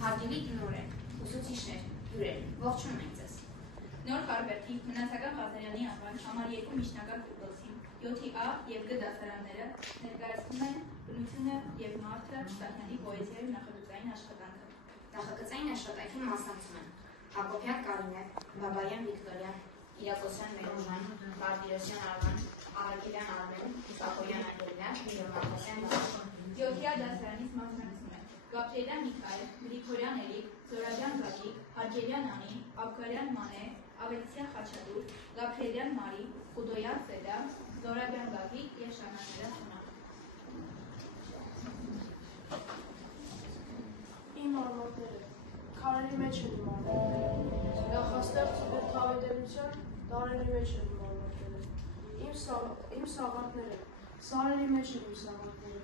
Հարգելի տնօրեն, ուսուցիչներ, հյուրեր, ողջունում ենք ձեզ։ Նոր Խարբերդի Մնացական Ղազարյանի անվան համար 2 միջնակարգ դպրոցի 7-ա և Գ դասարանները ներկայացնում են բնությունը և մարդը Սահյանի պոեզիայի նախագծային աշխատանքը։ Նախագծային աշխատանքին մասնակցում են Հակոբյան Կարինե, Բաբայան Վիկտորիա, Կիրակոսյան Մերուժան, Մարտիրոսյան Արման, Աղաքելյան Արմեն, Սակոյան Անգելիա, Միրոմարտասյան Վարաշ։ 7-յա դասարանից մասնակցում են Գաբրիելյան Միքայել, Գրիգորյան Էրիկ, Զորաբյան Գագիկ, Հարգելյան Անի, Աբգարյան Մանե, Ավետիսյան Խաչատուր, Գաբրիելյան Մարի, Խուդոյան Սեդա, Զորաբյան Գագիկ և շարունակները Սունակ։ Իմ արմատները քարերի մեջ են իմ արմատները, նախաստեղծ ու թավետերության տարերի մեջ են իմ արմատները, իմ սաղարթները, սարերի մեջ են իմ սաղարթները,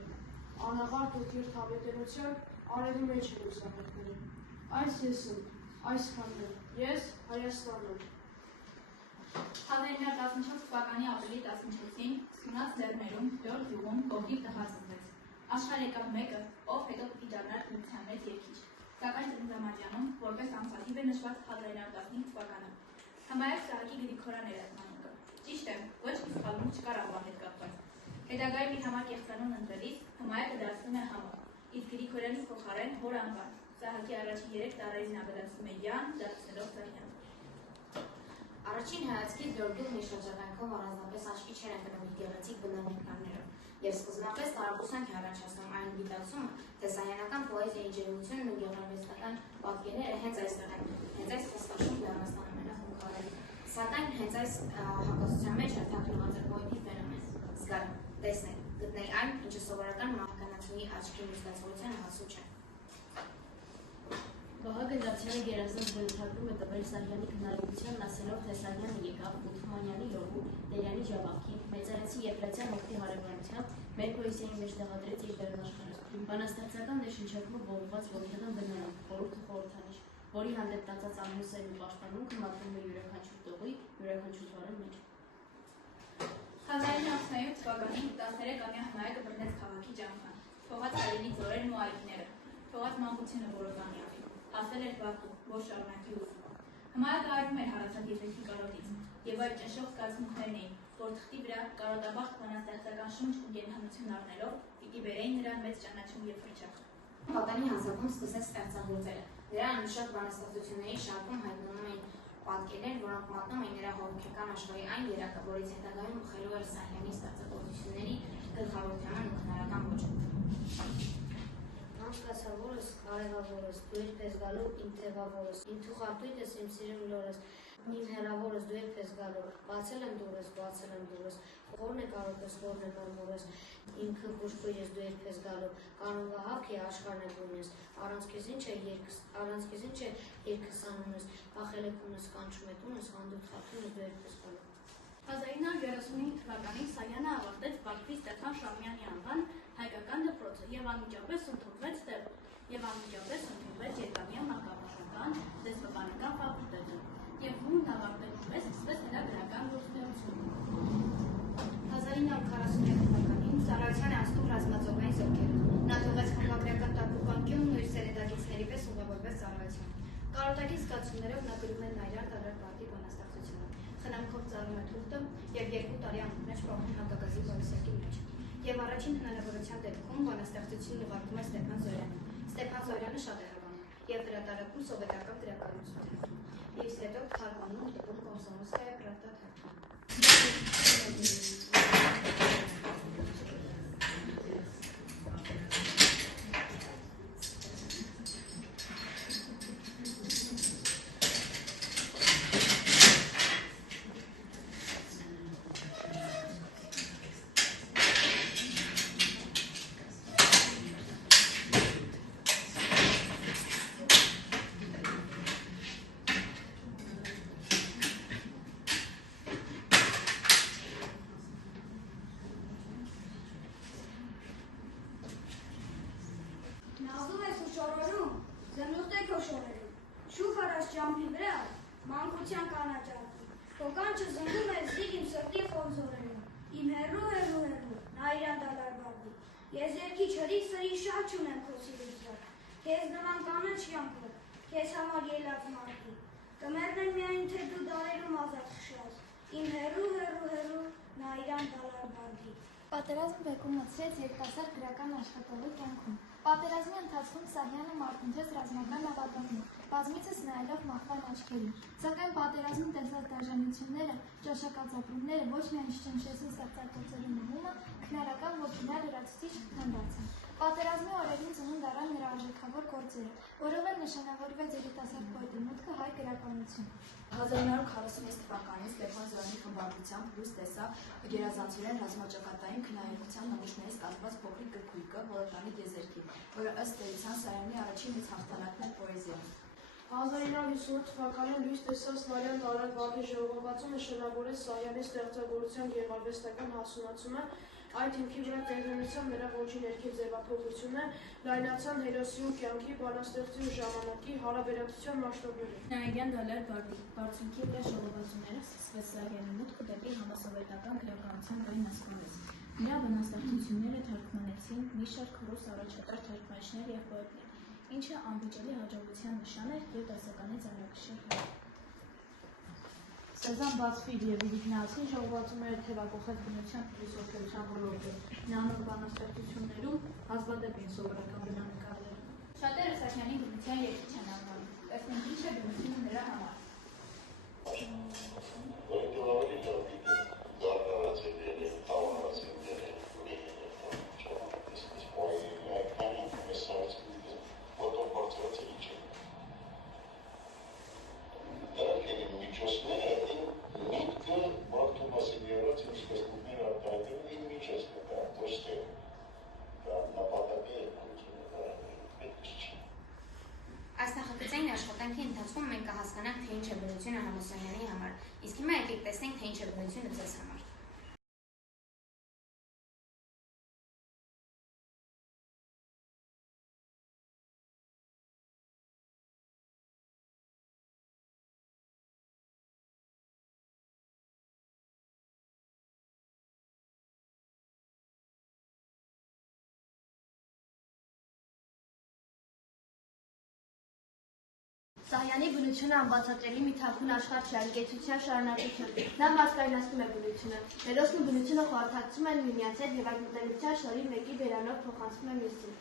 անաղարտ ու թիր թավետերության արերի մեջ են իմ սաղարթները, այս ես եմ, այս խանդը, ես Հայաստանում։ 1914 թվականի ապրիլի 14-ին Սունած լեռներում Դոր գյուղում կողմիկ տղա ծնվեց։ Աշխարհ եկավ մեկը, ով հետո պիտի դառնար բնության մեծ երգիչ, սակայն ծննդամատյանում որպես ամսաթիվ է նշված 1915 թվականը։ Հմայակ Սահակի Գրիգորյան էր այդ մանուկը։ Ճիշտ է, ոչ մի սխալմունք չկար աղվա հետ կապված։ Հետագայում իր համար կեղծանուն ընտրելիս Հմայակը դարձնում է Համը, իսկ Գրիգորյանի փոխարեն հոր անվան։ Սահակի առաջին 3 տառերին ավելացնում է Յան, դարձնելով Սահյան։ Առաջին հայացքից Դորգյուղն իր շրջանակով առանձնապես աչքի չէր ընկնում իր գեղեցիկ բնանկարներով, և սկզբնապես տարակուսանք է առաջացնում այն գիտակցումը, թե սահյանական պոեզիայի ջերմությունն ու գեղարվեստական պատկերները հենց այստեղ են, հենց այս խստաշունչ լեռնաստանում են ախմուխարել։ Սակայն հենց այս հակասության մեջ արտաքնված է պոետի ֆենոմեն, զգալ, տեսնել, գտնել այն, ինչը սովորական մարդկանացուի աչքի մուսկացողությանը հասու չէ։ Վահագն Դավթյանը գերազանց բնութագրում է տվել Սահյանի քննադատությանն ասելով, թե Սահյանը եկավ Ութմանյանի լոհու, Տերյանի ժավախի, Մեծարեցի Եփրատյան հոգի հարևանությամբ մեր պոեզիայի մեջ տեղադրեց իր դերնաշխարհը։ Բանաստեղծական ներշնչանքով ողջված ոգեգան բնորոշ, խորհուրդ ու խորհրդանիշ, որի հանդեպ տածած ամուսային ու պաշտպանմունքը մատնվում է յուրաքանչյուր տողի, յուրաքանչյուր բառի մեջ։ 1927 թվականին 13-ամյա Հմայակը բռնեց քաղաքի ջանքան, թողած հայրենի ձորերն ու այգիները, թողած մանկությունը որոտանի աղի, հասել էր Բաքու, որ շարունակի ուսումը։ Հմայակը այրվում էր հարազատ եզրքի կարոտից, և այդ ճնշող զգացմունքներն էին, որ թղթի վրա կարոտաբախտ բանաստեղծական շունչ ու կենդանություն առնելով պիտի բերեին նրան մեծ ճանաչում և հռչակ։ Պատանի հանձնվում սկսեց ստեղծագործել։ Նրա անշատ բանաստեղծությունների շարքում հայտնվում էին պատկերներ, որոնք մատնում էին նրա հոգեկան աշխարհի այն երակը, որից հետագայում խելու էր Սահյանի ստեղծագործությունների գլխավորության ու քնարական ոճը։ Անցկացավորս, կարևավորս, դու երբ ես գալու իմ թևավորս, իմ թուխարտույտս, իմ սիրուն լորս, իմ հեռավորս, դու երբ ես գալու, բացել եմ դուրս, խորն է կարոտս, խորն է մորմորս, իմ քնքուշկույրս, դու երբ ես գալու, կանոն վահակ է աշխարհն է բույնս, առանց քեզ ինչ է երկս անունս, փախելեքունս, կանչում է տունս, հանդուտ խաթունս, դու երբ ես գալու։ 1935 թվականին Սահյանը ավարտեց Բաքվի Ստեփան Շամյանի անվան հայկական դպրոցը և անմիջապես ընդունվեց երկամյա մանկավարժական դեսպանական ֆակուլտետը և որն ավարտելուց պես սկսվեց նրա գրական գործունեությունը։ 1942 թվականին ծառայության անցնում ռազմածովային զորքերում։ Նա թողեց խմբագրական տակուպանկյունն ու իր սերնդագիցների պես ուղևորվեց ծառայության։ Կարոտակի զգացումներով նա գրում է Նայրան տարար պատի բանաստեղծությունը։ Խնամքով ծառում է թուղթը և 2 տարի անունմեջ պահում հակագազի պայուսակի մեջ։ Եվ առաջին հնարավորության դեպքում բանաստեղծությունն ուղարկում է Ստեփան Զորյանին։ Ստեփան Զորյանը շատ է հավանում և հրատարակում սովետական գրականություն։ Իսկ հետո թարգմանում տպում Կոմսոմոլսկայա Պրավդա թերթը։ Նազում ես ու շորորում, զնուխտ է քո շորերում, շուխ արած ճամփի վրա, մանկության կանաճարդի, քո կանչը զնգում է զիգ իմ սրտի խորզորերում, իմ հեռու, նա իրան դալար բարդի, ես երկի չրիկ սրի շատ չունեմ քո սիրուց վրա, Քեզ նման կանաչ յանքով, քեզ համար ելած մարդիկ, կմեռնեն միայն թե դու դարերում ազատ խշաս, իմ հեռու նա իրան դալար բարգի։ Պատերազմը բեկում մտցրեց երիտասարդ գրական աշխատողի կյանքում։ Պատերազմի ընթացքում Սահյանը մարտնչեց ռազմական ավատոմին, բազմիցս նայելով մահվան աչքերին, սակայն պատերազմում տեսած դաժանությունները, ճաշակած ապրումները ոչ միայն չճնշեցին ստեղծագործելու նմումը, քնարական ոգիներ լրացուցիչ հանդարցան։ Պատերազմի օրերին ծնունդ առան նրա արժեքավոր գործերը, որով էլ նշանավորվեց երիտասարդ պոետի մուտքը հայ գրականություն։ 1946 թվականին Ստեփան Զորյանի խմբագրությամբ լույս տեսավ գերազանցորեն ռազմաճակատային քննադատության նմուշներից կազմված փոքրիկ գրքույկը «Հոլոտանի տիեզերքի», որը ըստ էության Սարյանի առաջին մեծ հաղթանակն էր պոեզիայում։ 1958 թվականին լույս տեսած Սլավյան Տարակ Վագի ժողովածը նշանավորեց Սահյանի ստեղծագործության գեղարվեստական հասունացումը, այդ հիմքի վրա տեղի ունեցավ նրա ոճի ներքև ձևափոխությունը, լայնացան հերոսի ու կյանքի, բանաստեղծի ու ժամանակի հարաբերակցության մասշտաբները։ Նայագյան դալար բարձունքի վրա ժողովածուները սկսվեց Սահյանի մուտքը դեպի համասովետական գրականության գային ասպարեզ։ Նրա բանաստեղծությունները թարգմանեցին մի շարք ռուս առաջատար թարգմանիչներ և պոետներ, ինչը անվիճելի հաջողության նշան էր և դասականից անհրաժեշտ էր։ Սեզան բացվիր և իրիկնացին ժողովածուները թևակողեց բնության փիլիսոփայության ոլորտում, նանոր բանաստեղծություններում հազվադեպ էին սովորական բնանկարները։ Շատերը Սահյանի բնության երկիչ են անվանում, տեսնենք ինչ է բնությունը նրա համար։ Այս նախագծային աշխատանքի ընթացքում մենք կհասկանանք, թե ինչ է բնությունը Համասարյանի համար, իսկ հիմա եկեք տեսնենք, թե ինչ է բնությունը ձեզ համար։ Սահյանի բնությունը անբացատրելի մի թաքուն աշխարհ չէ, անկեցության շարունակություն։ Նա մասկայնացնում է բնությունը։ Հերոսն ու բնությունը խորհրդակցում են միմյանց հետ և այդ մտերմության շնորհիվ մեկի բերանով փոխանցվում է մյուսին։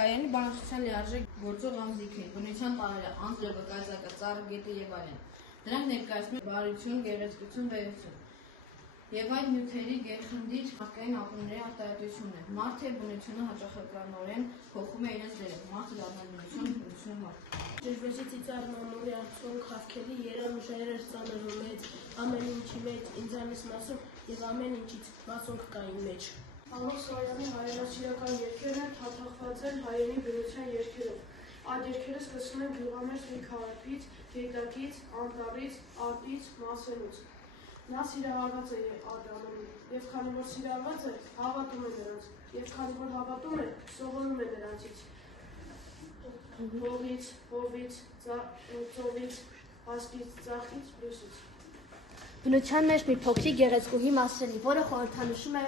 Սահյանի բանաստեղծության լիարժեք գործող անձինքն է, բնության տարերը, անձրևը, կայծակը, ծառը, գետը և այլն։ Դրանք ներկայացնում են բարություն, գեղեցկություն, վեհություն և այլ նյութերի գերխնդիր մարդկային ապրումների արտահայտությունն է։ Մարդը բնությունը հաճախականորեն փոխում է իրենց դերը, մարդը դառնում բնություն, բնությունը մարդ։ Ջրվեժի ծիծաղն ամորի արցունք, խավքերի երան ուժայրեր ծանր ու մեծ, ամեն ինչի մեջ ինձանից մասում և ամեն ինչից մասունք կա իմ մեջ։ Ալով Սարյանի հայրենասիրական երգերը թաթախված են հայերի բնության երգերով։ Այդ երգերը սկսվում են գյուղամերձ մի քաղաքից, գետակից, անտառից, արտից, մասենուց։ Նա սիրահարված է Ադամին, և քանի որ սիրահարված է, հավատում է նրանց, և քանի որ հավատում է, սովորում է նրանցից։ Հողից, հովից, ծովից, ասկից, ծաղկից, լույսից։ Բնության մեջ մի փոքրիկ գեղեցկուհի Մասրելի, որը խորհրդանշում է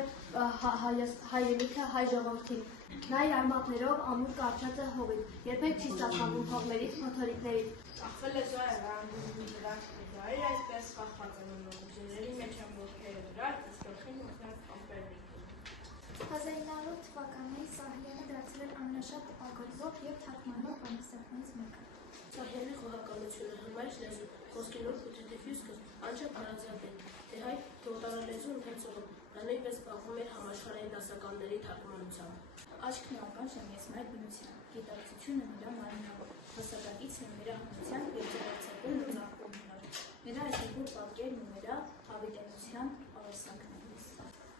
հայրենիքը հայ ժողովրդին։ Նա իր արմատներով ամուր կարճած է հողից, երբեք չի ծախավում հողմերից, փոթորիկներից։ Ծախվել է զոհ է վարանդուզի դրանք դրայր, այսպես կախված են ուղղությունների մեջ են ոտքերը դրած, իսկ գլխին ուղղված ամպերն են։ 1900 թվականին Սահյանը դարձել էր աննշան տպագրող և թարգմանող բանաստեղծներից մեկը։ Սահյանի խոհականությունը, հմայր լեզու, խոսքի նոր պոզիտիվ հյուսքը, անչափ հարազատ են, թե հայ թողտարալեզու ընթերցողը, Նա նույնպես զբաղվում էր համաշխարհային դասականների թարգմանությամբ։ Աչքն ական եմ ես մեր բնության, գիտակցությունը նրա մարմնավոր, հասարակիցն է նրա հնության և ծառայցակում նոզարկում հնար։ Նրա այս երկու պատկերն ու նրա հավիտենության ավասակն է։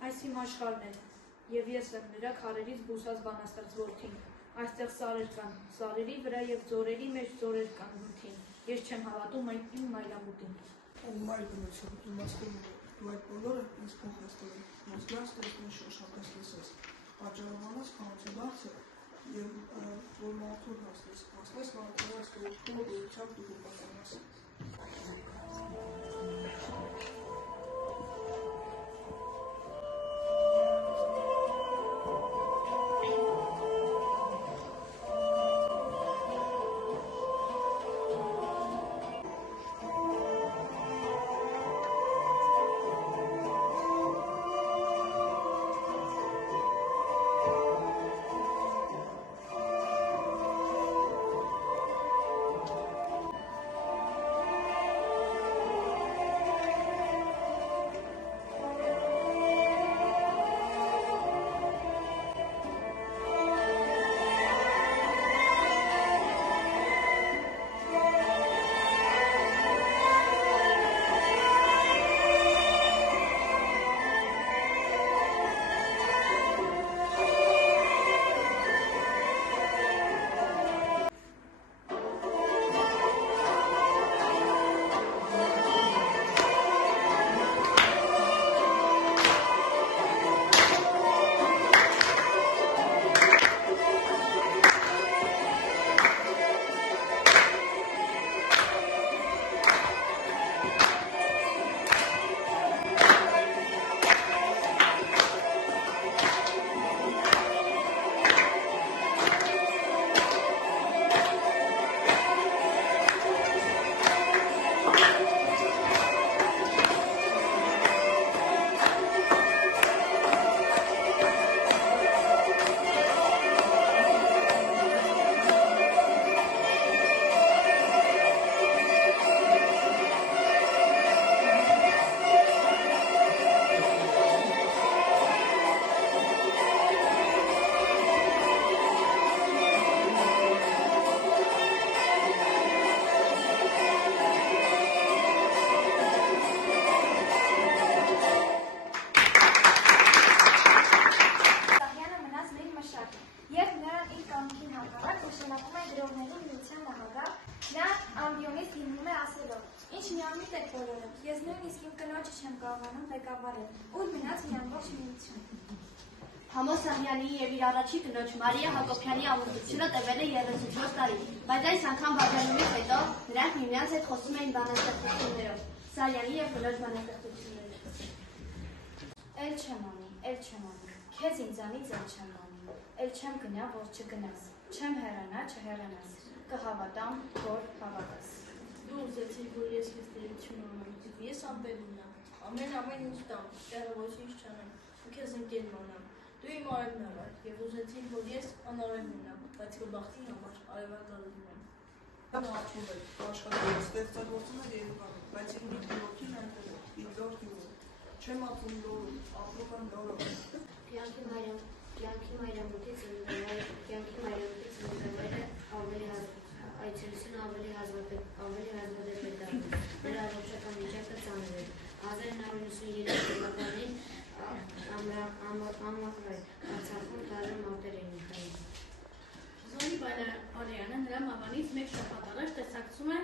Այս իմ աշխարհն է, և ես եմ նրա քարերից բուսած բանաստեղծ որդին։ Այստեղ սարեր կան, սարերի վրա և ձորերի մեջ ձորեր կան հունթին։ Ես չեմ հավատում իմ մայրամուտին։ Մայր բնություն, իմաստուն է, դու այդ բոլորը ինձ փոխ ես տվել, ոսկրած տեսնի շոշափես լսես, պատճառաբանես քանոցը և որ մարդուն հասնես մարդկանց գողքումը գողությամբ դու պատանաս։ Համոսահյանի և իր առաջի կնոջ Մարիա Հակոբյանի ամուսնությունը տևել է 34 տարի, բայց այս անգամ բաժանումից հետո նրանք միմյանց հետ խոսում էին բանաստեղծություններով, Սարյանի և կնոջ բանաստեղծություններով։ Էլ չեմ անի, քեզ ինձանից էլ չեմ անի, էլ չեմ գնա, որ չգնաս, չեմ հեռանա, չհեռանաս, կհավատամ, որ հավատաս։ Դու ուզեցիր, որ ես քեզ տերություն անեմ, ես ամպերումն եմ, ամեն ինչ տամ, տեղը ոչինչ չանեմ, ու քեզ ընկեր մանամ։ Դու իմ արևն ես և ուզեցիր, որ ես անարևն եմ, բայց որ բախտի համար արևակալում եմ։ Դա մատվում է, աշխատում է, ստեղծագործում է Երևանում, բայց իմ միտքի ոգին այնտեղ է, իր լոր գյուղում։ Չեմ ապրում լորում, ապրում եմ լորով։ Կյանքի մայրամուտից ընտրվել ավելի այցելությունը ավելի հազվադեպ է դառնում, նրա առողջական վիճակը ծանր է։ 1993 թվականին Արցախում դարը մարտեր էին ընթանում։ Զորի Բալայանը նրա մահվանից մեկ շաբաթ առաջ տեսակցում է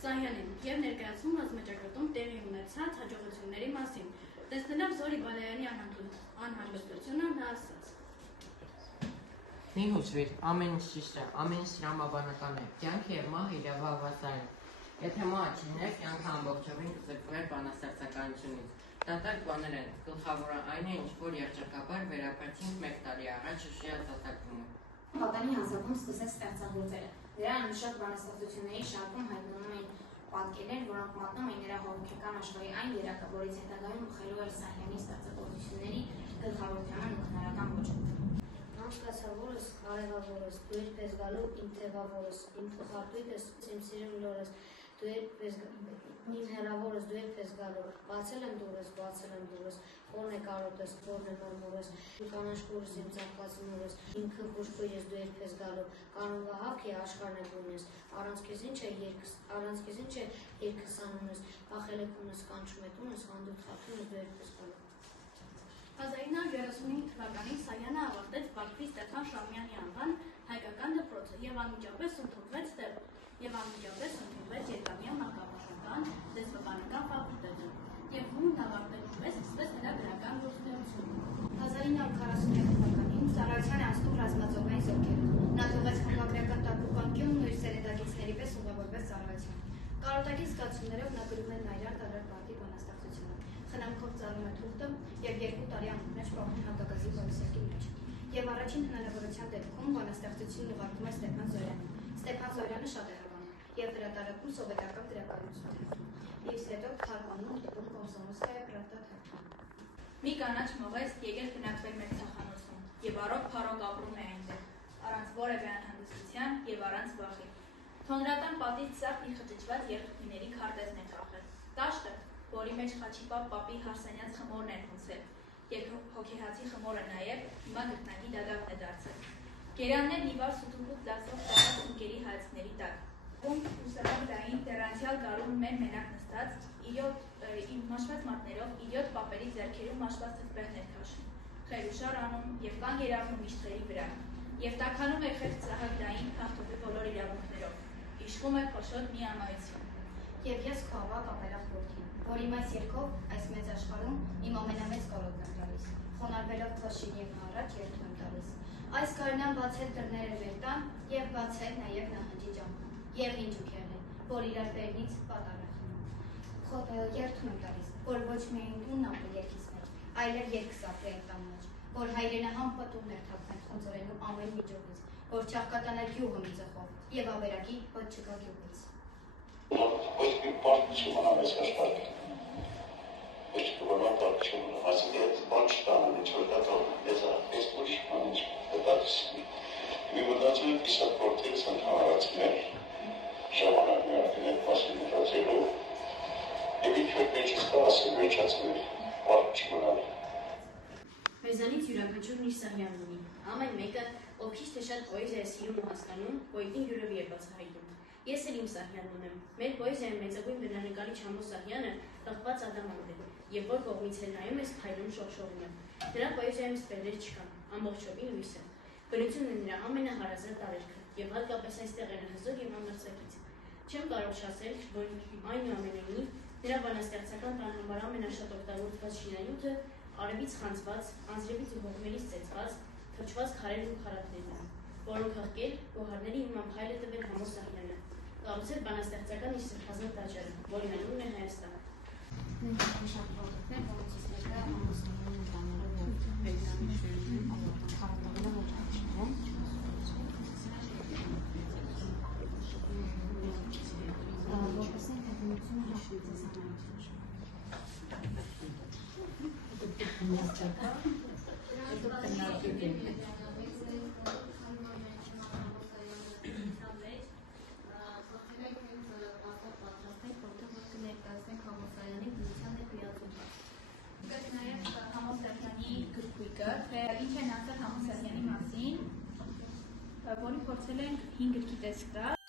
Սահյանին և ներկայացում ռազմաճակատում տեղի ունեցած հաջողությունների մասին։ Տեսնելով Զորի Բալայանի անհանգստությունը, նա ասաց. Մի հուզվիր, ամեն ինչ ճիշտ է, ամեն ինչ տրամաբանական է, կյանքը և մահը իրավահավասար են։ Եթե մահը չլիներ, կյանքը ամբողջովին կզրկվեր բանաստեղծականությունից։ Դատարկ բաներ են, գլխավորը այն է, ինչ որ երջանկաբար վերապրեցինք մեկ տարի առաջ Շուշի ազատագրումը։ Պատանի հանձնվում սկսեց ստեղծագործել։ Նրա անշատ բանաստեղծությունների շարքում հայտնվում էին պատկերներ, որոնք մատնում էին նրա հոգեկան աշխարհի այն երակը, որից հետագայում խելու էր Սահյանի ստեղծագործությունների գլխավորության ու քնարական ոճը։ Անցկացավորս, կարևավորս, դու երբ ես գալու իմ թևավորս, իմ թխարտույտս, իմ սիրուն լորս, Իմ հեռավորս դու եք ես գալու, բացել եմ դուրս, խորն է կարոտես, խորն է մորմորես, կանաչ կուրս իմ ծաղկացին օրես, ինքը գուշկույրես դու եք ես գալու, կանոն վահապ է աշխարն է գունես, առանց քեզ ինչ է երկս անունես, կախել եք ունես կանչում է տունես, հանդուտ խախում ես դու եք ես գալու։ 1935 թվականին Սահյանը ավարտեց Բաքվի Ստեփան Շամյանի անվան հայկական դպրոցը եւ անմիջապես ընդունվեց երկամյա մանկաբաժնական դեսպանական ֆակուլտետը եւ ում ավարտելուց պես սկսվեց նրա գրական գործունեությունը։ 1942 թվականին ծառայության անցնում ռազմածովային զորքերում։ Նա թողեց խմբագրական տակուպանկյունն ու իր սերնդագիցների պես ուղևորվեց ծառայության։ Կարոտակի զգացումներով նա գրում է Նայրար տարար պարտի բանաստեղծությունը։ Խնամքով ծառում է թուղթը եւ 2 տարի անունմեջ պահում հակագազի պոլիսակի մեջ։ Եվ առաջին հնարավորության դեպքում բանաստեղծությունն ուղարկում է Ստեփան Զորյանին։ Ստեփան Զորյանը շատ է հավանում եւ հրատարակում սովետական գրականություն։ Իսկ հետո թարգմանում տպում Կոմսոմոլսկայա Պրավդա թարգման։ Մի կանաչ մողես եկել բնակվել մեր ցախանոցում եւ առողջ ապրում է այնտեղ, առանց որևէ անհանգստության եւ առանց վախի։ Թոնրատան պատից սաղ մի խճճված երկրների քարտեզն է կախել։ Տաշտը, որի մեջ Խաչիպապ պապի Հարսանյաց խմորն էր հունցել, եւ հոգեհացի խմորը նաեւ հիմա գտնագի դադարն է դարձել։ Գերաններն իվար սուտուկուտ լացող տարած ընկերի հայացքների տակ։ Ուսանողային տեղանցյալ գարուն մեր մենակ նստած, իր մաշված մատներով իդիոտ պապերի ձեռքերում մաշված թղթերներ քաշում, խերուշար անում եւ կանգ էր առնում իշխերի վրա, եւ տաքանում է խեղճ ծաղկային հաղթողի բոլոր իրավունքներով, իշխում է խոշոր մի ամայություն։ Եվ ես քո ավակ ապերախ որդին, որ իմ այս երկով, այս մեծ աշխարհում իմ ամենամեծ կարոտն եմ տալիս, խոնարհվելով քո շիրին առաջ երթում եմ տալիս։ Այս կարնան բացել դռները մեր տան եւ բացել նաեւ նահանջի ճամփան։ Եվ ինչ ուքերն են, որ իրար բերնից պատառ է խնում։ Երթում եմ տալիս, որ ոչ միայն տունն ապրի երկիս մեջ, այլև երկս ապրի այդ տան մեջ, որ հայրենահամ պտուններ թափվեն խնձորելու ամեն միջոցից, որ չաղկատանա գյուղը մի ձախով եւ ավերակի ոտ չկա գյուղից։ Ոչ մի պարտ չմնա մեզ աշխարհի։ Ոչ մի պարտ չմնա, ասիկետ բան չտանան, ինչ որ դա տողն, ես ուրիշ բան ինչ պատատիս։ Մի մտածում եմ կիսատ պորտերս ընդհանրացներ, ժամանակն արդեն մասին մտածելով, եւ ինչ որ մեջից կասել, մեջացնել, պարտ չմնալ։ Մեզանից յուրաքանչյուրն իր Սահյանն ունի, ամեն մեկը, ով քիչ թե շատ պոեզիա է սիրում ու հասկանում, պոետին յուրովի է բացահայտում։ Ես էլ իմ Սահյանն ունեմ։ Մեր պոեզիայի մեծագույն բնանկարիչ Համո Սահյանը տխված ադամանդ է, եւ որ կողմից էլ նայում ես փայլուն շողշողում է։ Նրա պոեզիայում սպերներ չկան, ամբողջովին լույս է։ Բնությունն է նրա ամենահարազատ տարերքը, եւ հատկապես այստեղ են հզոր եւ ամրցակից։ Չեմ կարող չասել, որ այնուամենայնիվ նրա բանաստեղծական տան համար ամենաշատ օգտագործված շինանյութը արևից խանձված, անձրևից ու հողմերից ծեծված, թրջված քարերն ու քարակներն են, որոնք հղկել գոհարների հիման փայլը տվել Համո Սահյանը, կառուցել բանաստեղծական իր սրբազան տաճարը, որին անունն է Հայաստան։ Մենք շատ ողջունել, որոնցից մեկը Համո Սահյանի տաները Ինչ են ասել Համո Սահյանի մասին, որի փորձել ենք 5 գրքի տեսք տալ։